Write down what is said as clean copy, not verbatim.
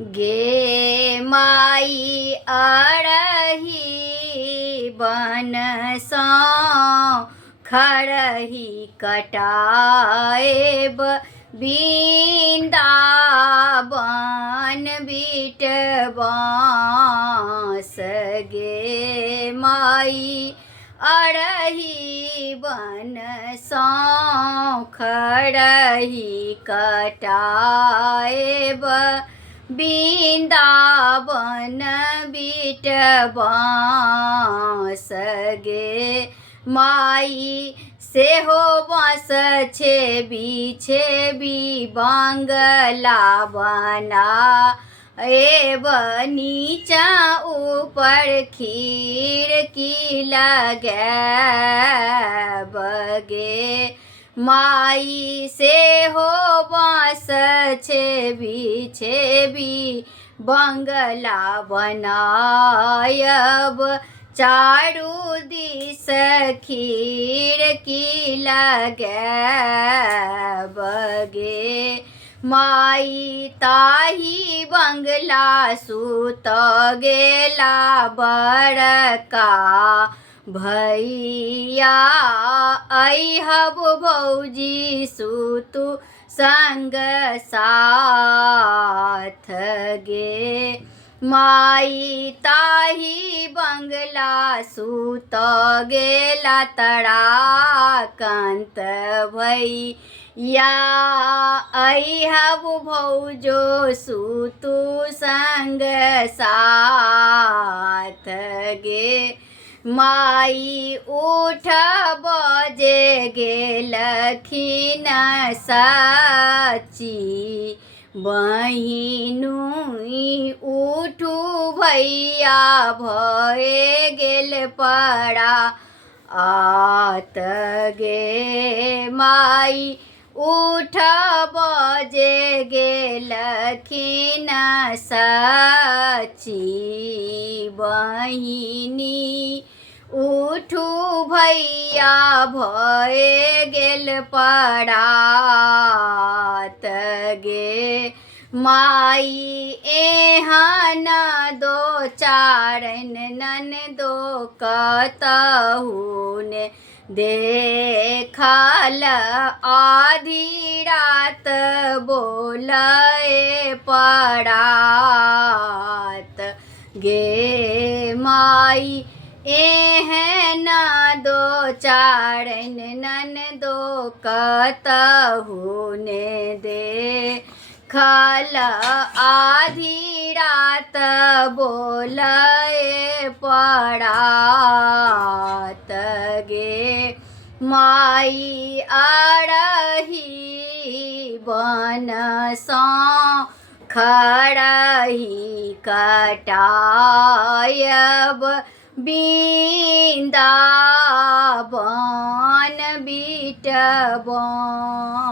गे माई अड़ही बन सौ खड़ही कटाएब बिंदावन बीट बाँस गे माई अड़ही बन सौ खड़ही कटाएब बिंदावन बीट बाँस गे माई सेहो बाँस छेबी बंगला बना एब नीचा ऊपर खिड़की लगाएब गे माई सेहो बाँस छेबी बंगला बनायब चारू दिस खिड़की लगाएब गे माई ताही बंगला सुत गेला बड़का भैया अइहब भौजी सुतु संग साथ गे माई ताही बंगला सुत गेला तड़ाकंत भैया अइहब भौजो सुतु संग साथ गे माई उठ बजे गेलखिन सची बहिनुई उठू भैया भए गेल पड़ा आत गे माई उठ बजे गेलखिन सची बहिनी उठू भैया भए गेल पड़ात गे माई एहन दो चारन नन दो कतहुन देखल आधी रात बोले पड़ात गे माई एहन दो चारन नन दो कतहुन देखल आधी रात बोले पड़ात गे माई अड़ही बन सौ खड़ही कटायब बिंदावन बीट बाँस।